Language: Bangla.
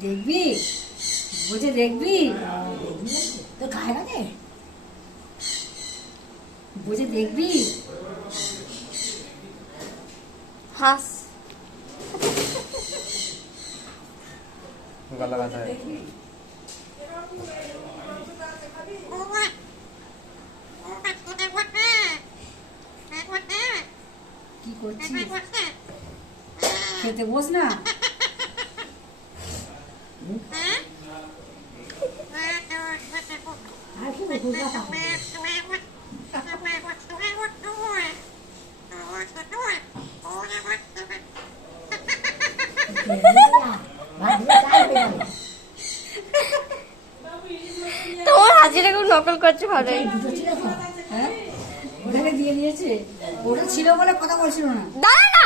দেখবি বুঝে দেখবি তো খায় না রে বুঝে দেখবি হাস गला खाता है কি করছিস খেতে বস না আর কি বলবো তোমার হাজিরা খুব নকল করছে ভালো দুটো ছিল তো হ্যাঁ ওটাকে দিয়ে দিয়েছে ওটা ছিল বলে কথা বলছিল না দাঁড়া না